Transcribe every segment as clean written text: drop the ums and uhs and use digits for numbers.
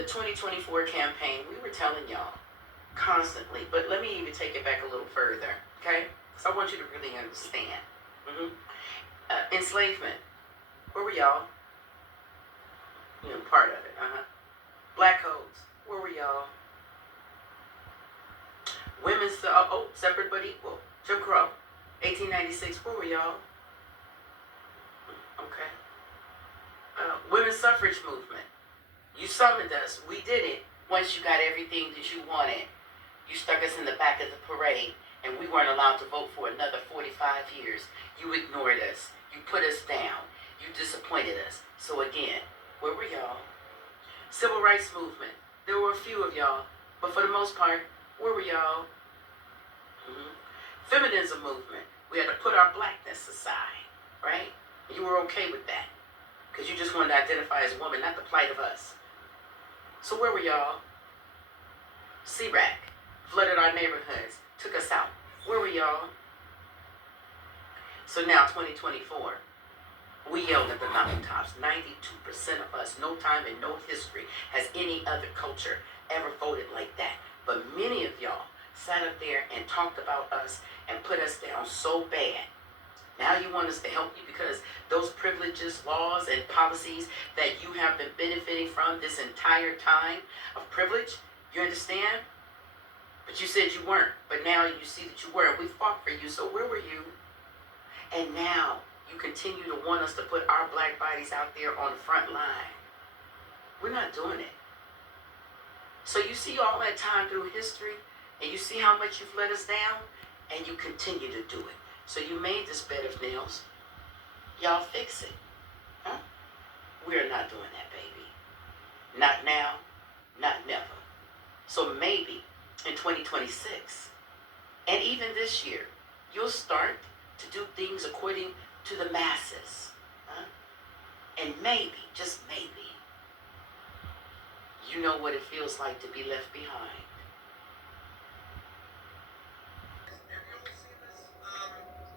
the 2024 campaign, we were telling y'all constantly, but let me even take it back a little further, okay? Because I want you to really understand. Enslavement. Where were y'all? You know, part of it. Black codes. Where were y'all? Women's, separate but equal. Jim Crow. 1896. Where were y'all? Okay. Women's suffrage movement. You summoned us. We did it. Once you got everything that you wanted, you stuck us in the back of the parade, and we weren't allowed to vote for another 45 years. You ignored us. You put us down. You disappointed us. So again, where were y'all? Civil rights movement. There were a few of y'all, but for the most part, where were y'all? Feminism movement. We had to put our blackness aside, right? You were okay with that because you just wanted to identify as a woman, not the plight of us. So where were y'all? C-RAC flooded our neighborhoods, took us out. Where were y'all? So now 2024, we yelled at the mountaintops. 92% of us, no time in no history has any other culture ever voted like that. But many of y'all sat up there and talked about us and put us down so bad. Now you want us to help you because those privileges, laws, and policies that you have been benefiting from this entire time of privilege, you understand? But you said you weren't. But now you see that you were. And we fought for you. So where were you? And now you continue to want us to put our black bodies out there on the front line. We're not doing it. So you see all that time through history, and you see how much you've let us down, and you continue to do it. So you made this bed of nails. Y'all fix it. Huh? We're not doing that, baby. Not now, not never. So maybe in 2026, and even this year, you'll start to do things according to the masses. Huh? And maybe, just maybe, you know what it feels like to be left behind.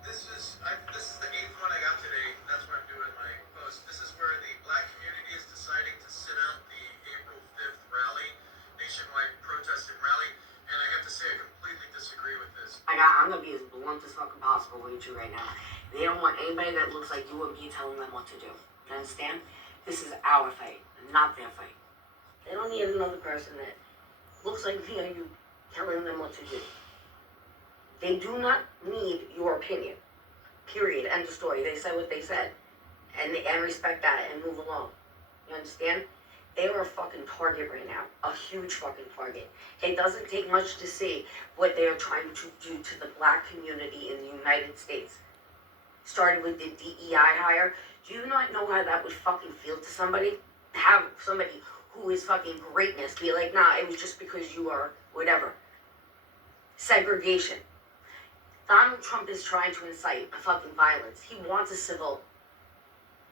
This is the 8th one I got today. That's why I'm doing my post. This is where the black community is deciding to sit out the April 5th rally, nationwide protest and rally. And I have to say, I completely disagree with this. I'm going to be as blunt as fucking possible with you right now. They don't want anybody that looks like you and me telling them what to do. You understand? This is our fight, not their fight. They don't need another person that looks like me or you telling them what to do. They do not need your opinion. Period. End of story. They said what they said. And respect that and move along. You understand? They are a fucking target right now. A huge fucking target. It doesn't take much to see what they are trying to do to the black community in the United States. Started with the DEI hire. Do you not know how that would fucking feel to somebody? To have somebody who is fucking greatness be like, nah, it was just because you are whatever. Segregation. Donald Trump is trying to incite a fucking violence. He wants a civil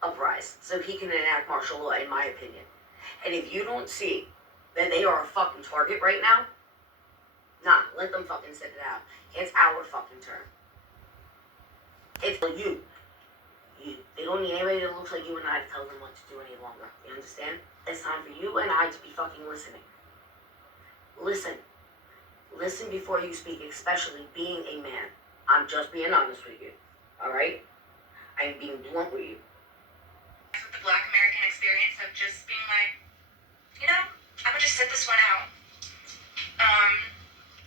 uprising so he can enact martial law, in my opinion. And if you don't see that they are a fucking target right now, nah, let them fucking sit it out. It's our fucking turn. It's for you. They don't need anybody that looks like you and I to tell them what to do any longer. You understand? It's time for you and I to be fucking listening. Listen. Listen before you speak, especially being a man. I'm just being honest with you. Alright? I'm being blunt with you. With the Black American experience of just being like, you know, I'm gonna just sit this one out.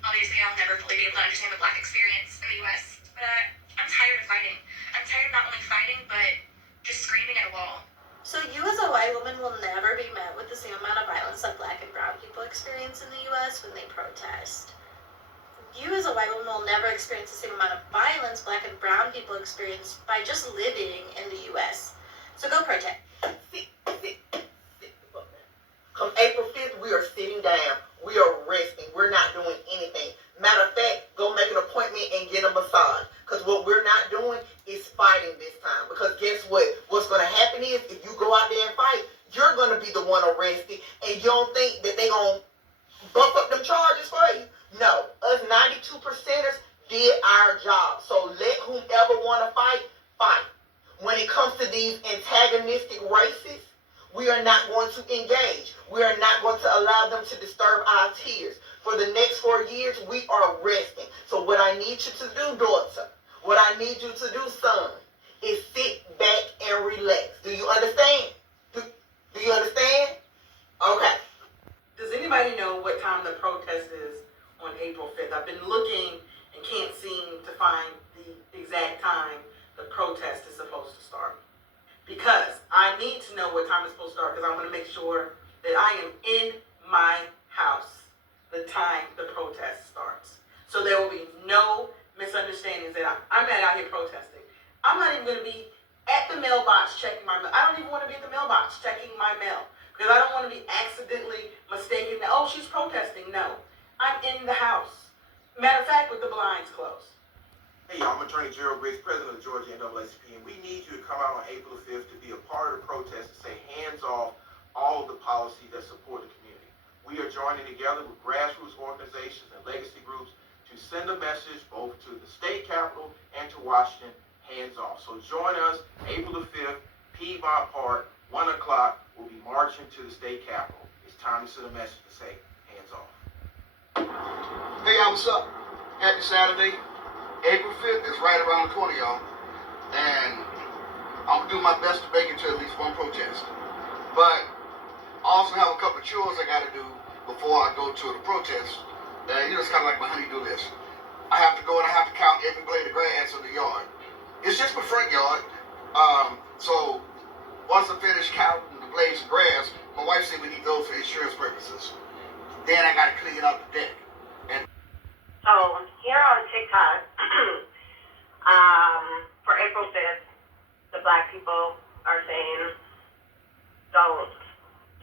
Obviously I'll never fully be able to understand the black experience in the US, but I'm tired of fighting. I'm tired of not only fighting, but just screaming at a wall. So you as a white woman will never be met with the same amount of violence that black and brown people experience in the US when they protest. You as a white woman will never experience the same amount of violence black and brown people experience by just living in the US. So go protest. Come April 5th, we are sitting down. We are resting. We're not doing anything. Matter of fact, go make an appointment and get a massage. Because what we're not doing is fighting this time. Because guess what? What's going to happen is if you go out there and fight, you're going to be the one arrested. And you don't think that they're going to bump up them charges for you? No. Us 92%ers did our job. So let whomever want to fight, fight. When it comes to these antagonistic races, We are not going to engage. We are not going to allow them to disturb our tears. For the next 4 years, we are resting. So what I need you to do, daughter, what I need you to do, son, is sit back and relax. Do you understand? Do you understand? Okay. Does anybody know what time the protest is on April 5th? I've been looking and can't seem to find the exact time the protest is supposed to start. Because I need to know what time it's supposed to start, because I want to make sure that I am in my house the time the protest starts. So there will be no misunderstandings that I'm not out here protesting. I'm not even going to be at the mailbox checking my mail. I don't even want to be at the mailbox checking my mail, because I don't want to be accidentally mistaken that, oh, she's protesting. No, I'm in the house. Matter of fact, with the blinds closed. Hey, y'all, I'm Attorney Gerald Griggs, President of the Georgia NAACP, and we need you to come out on April 5th to be a part of the protest and say hands off all of the policies that support the community. We are joining together with grassroots organizations and legacy groups to send a message both to the state capitol and to Washington, hands off. So join us April the 5th, Piedmont Park, 1 o'clock. We'll be marching to the state capitol. It's time to send a message to say hands off. Hey, y'all, what's up? Happy Saturday. April 5th is right around the corner, y'all. And I'm going to do my best to make it to at least one protest. But I also have a couple of chores I got to do before I go to the protest. It's kind of like my honey-do list. I have to go and I have to count every blade of grass in the yard. It's just my front yard. So once I finish counting the blades of grass, my wife said we need those for insurance purposes. Then I got to clean up the deck. So here on TikTok, for April 5th, the black people are saying, don't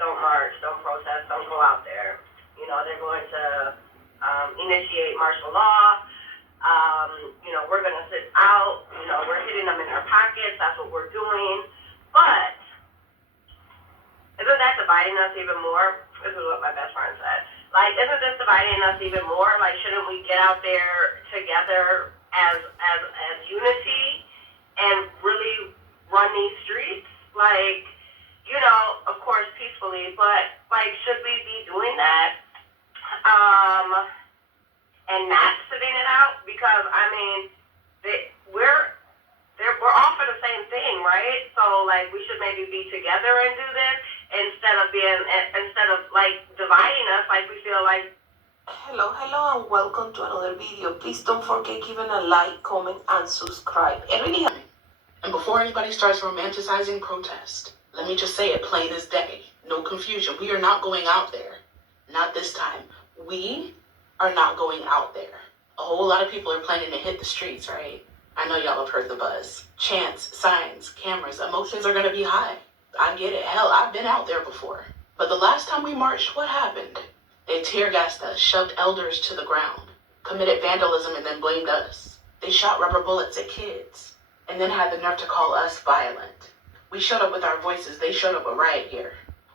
march, don't protest, don't go out there. You know, they're going to initiate martial law. We're going to sit out. You know, we're hitting them in their pockets. That's what we're doing. But isn't that dividing us even more? This is what my best friend said. Like, isn't this dividing us even more? Like, shouldn't we get out there together as unity and really run these streets? Like, of course, peacefully, but, like, should we be doing that? And not sitting it out? Because, I mean, we're all for the same thing, right? So, like, we should maybe be together and do this instead of like dividing us, like we feel like. Hello, and welcome to another video. Please don't forget giving a like, comment, and subscribe. It really helps. And before anybody starts romanticizing protest, let me just say it plain as day. No confusion. We are not going out there. Not this time. We are not going out there. A whole lot of people are planning to hit the streets, right? I know y'all have heard the buzz. Chants, signs, cameras, emotions are going to be high. I get it. Hell, I've been out there before. But the last time we marched, what happened? They tear-gassed us, shoved elders to the ground, committed vandalism, and then blamed us. They shot rubber bullets at kids, and then had the nerve to call us violent. We showed up with our voices. They showed up with riot gear.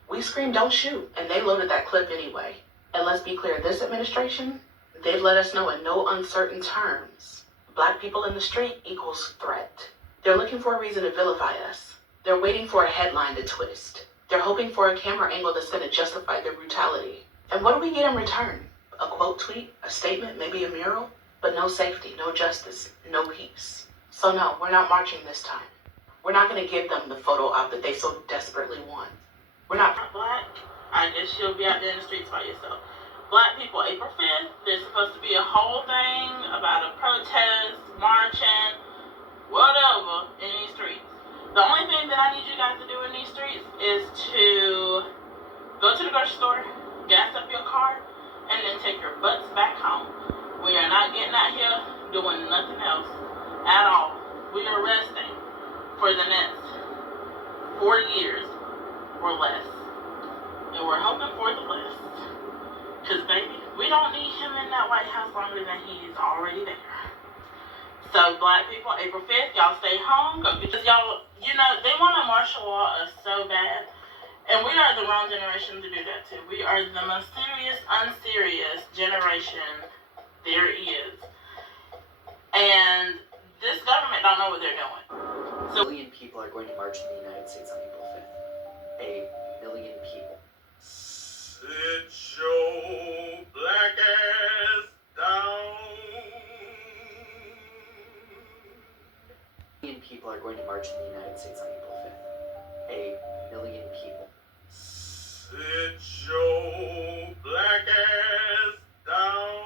We screamed, don't shoot, and they loaded that clip anyway. And let's be clear, this administration, they've let us know in no uncertain terms. Black people in the street equals threat. They're looking for a reason to vilify us. They're waiting for a headline to twist. They're hoping for a camera angle that's going to justify their brutality. And what do we get in return? A quote tweet, a statement, maybe a mural? But no safety, no justice, no peace. So no, we're not marching this time. We're not going to give them the photo op that they so desperately want. We're not black. I guess you'll be out there in the streets by yourself. Black people, April 5th, there's supposed to be a whole thing about a protest, marching, whatever, in these streets. The only thing that I need you guys to do in these streets is to go to the grocery store, gas up your car, and then take your butts back home. We are not getting out here doing nothing else at all. We are resting for the next 4 years or less. And we're hoping for the best. Because, baby, we don't need him in that White House longer than he is already there. So, black people, April 5th, y'all stay home. Go get y'all, they want to martial law us so bad. And we are the wrong generation to do that to. We are the most serious, unserious generation there is. And this government don't know what they're doing. So, a million people are going to march in the United States on April 5th. A people are going to march in the United States on April 5th. 1 million people. Sit your black ass down.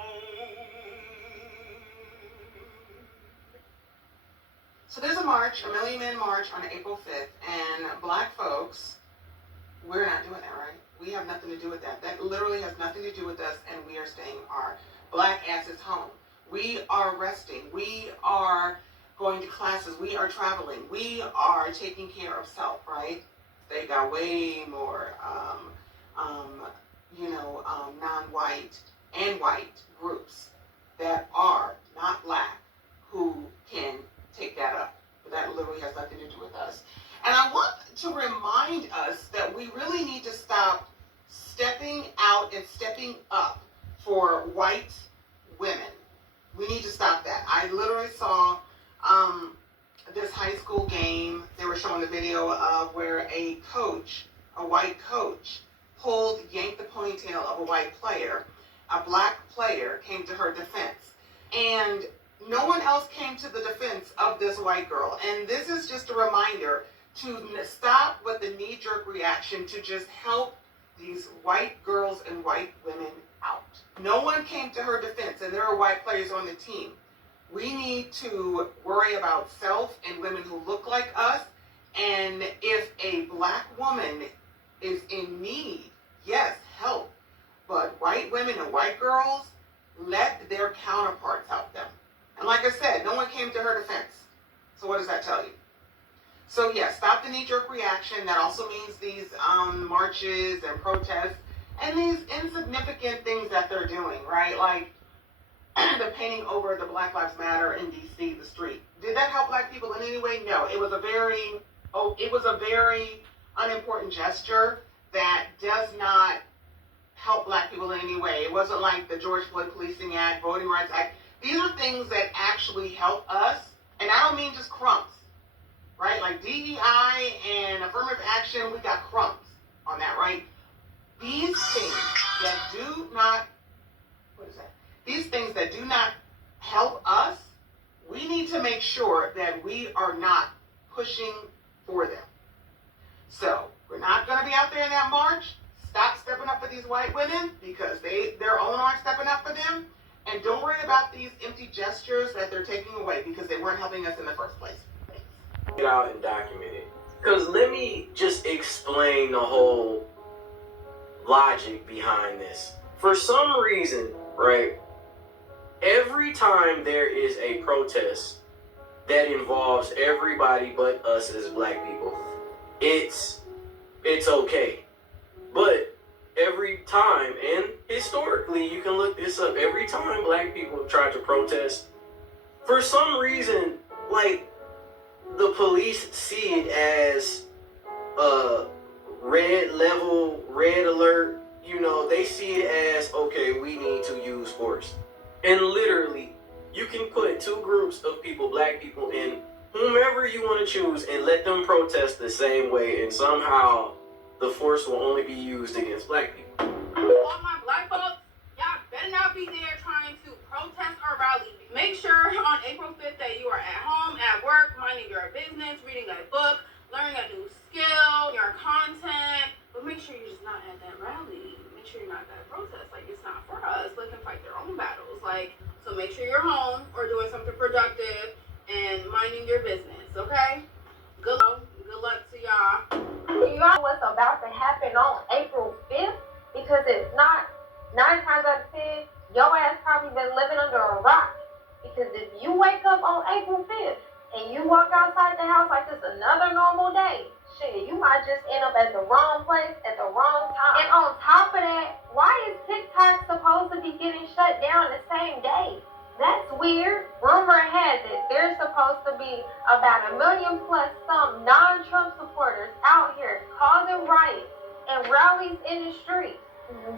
So there's a march, a Million Men March on April 5th, and black folks, we're not doing that, right? We have nothing to do with that. That literally has nothing to do with us, and we are staying our black asses home. We are resting. We are going to classes. We are traveling. We are taking care of self, right? They got way more, non-white and white groups that are not black who can take that up. But that literally has nothing to do with us. And I want to remind us that we really need to stop stepping out and stepping up for white women. We need to stop that. I literally saw this high school game. They were showing the video of where a coach, a white coach, yanked the ponytail of a white player. A black player came to her defense. And no one else came to the defense of this white girl. And this is just a reminder to stop with the knee-jerk reaction to just help these white girls and white women out. No one came to her defense, and there are white players on the team. We need to worry about self and women who look like us. And if a black woman is in need, yes, help. But white women and white girls, let their counterparts help them. And like I said, no one came to her defense. So what does that tell you? So yeah, stop the knee-jerk reaction. That also means these marches and protests and these insignificant things that they're doing, right? Like the painting over the Black Lives Matter in DC, the street. Did that help black people in any way? No. It was a very unimportant gesture that does not help black people in any way. It wasn't like the George Floyd Policing Act, Voting Rights Act. These are things that actually help us, and I don't mean just crumbs, right? Like DEI and affirmative action, we got crumbs on that, right? These things that do not, These things that do not help us, we need to make sure that we are not pushing for them. So we're not going to be out there in that march. Stop stepping up for these white women because their own aren't stepping up for them. And don't worry about these empty gestures that they're taking away because they weren't helping us in the first place. Thanks. Get out and document it. Because let me just explain the whole logic behind this. For some reason, right, every time there is a protest that involves everybody but us as black people, it's okay. But every time, and historically, you can look this up, every time black people have tried to protest, for some reason, like, the police see it as a red alert, they see it as, okay, we need to use force. And literally, you can put two groups of people, black people, in whomever you want to choose and let them protest the same way, and somehow the force will only be used against black people. All my black folks, y'all better not be there trying to protest or rally. Make sure on April 5th that you are at home, at work, minding your business, reading a book, learning a new skill, your content. But make sure you're just not at that rally. Make sure you're not at that protest. Like, it's not for us. Let them fight their own battles. Like, so make sure you're home or doing something productive and minding your business, okay? Good luck to y'all. You know what's about to happen on April 5th? Because it's not, 9 times out of 10, your ass probably been living under a rock. Because if you wake up on April 5th and you walk outside the house like it's another normal day, shit, you might just end up at the wrong place at the wrong time. And on top of that, why is TikTok supposed to be getting shut down the same day? That's weird. Rumor has it there's supposed to be about 1 million plus some non-Trump supporters out here causing riots and rallies in the streets.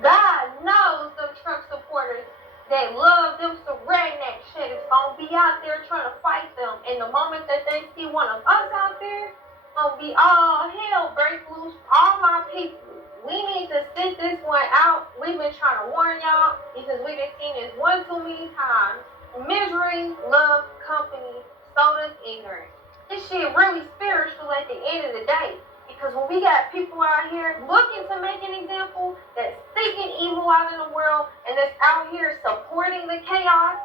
God knows the Trump supporters, they love them some redneck shit. It's gonna be out there trying to fight them. And the moment that they see one of us out there, gonna be all hell break loose. All my people, we need to sit this one out. We've been trying to warn y'all because we've been seeing this one too many times. Misery, love, company, sold us ignorance. this shit really spiritual at the end of the day. Because when we got people out here looking to make an example, that's seeking evil out in the world, and that's out here supporting the chaos,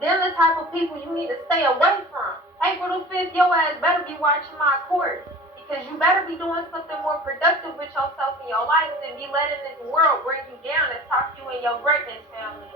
they're the type of people you need to stay away from. April the 5th, your ass better be watching my court. Because you better be doing something more productive with yourself and your life than be letting this world bring you down and talk you in your greatness, family.